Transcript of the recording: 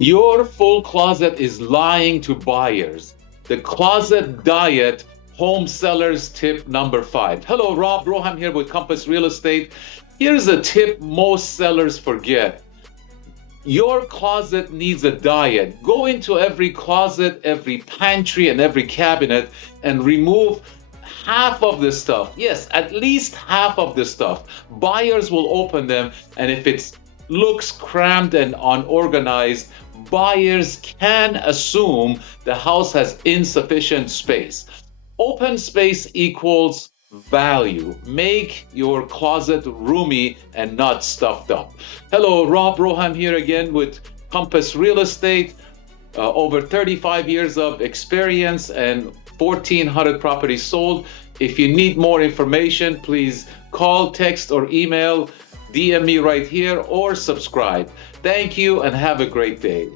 Your full closet is lying to buyers. The closet diet, home sellers tip number 5. Hello, Rob Roham here with Compass Real Estate. Here's a tip most sellers forget. Your closet needs a diet. Go into every closet, every pantry, and every cabinet and remove half of the stuff. Yes, at least half of the stuff. Buyers will open them, and if it looks cramped and unorganized, buyers can assume the house has insufficient space. Open space equals value. Make your closet roomy and not stuffed up. Hello, Rob Roham here again with Compass Real Estate. Over 35 years of experience and 1,400 properties sold. If you need more information, please call, text, or email, DM me right here, or subscribe. Thank you and have a great day.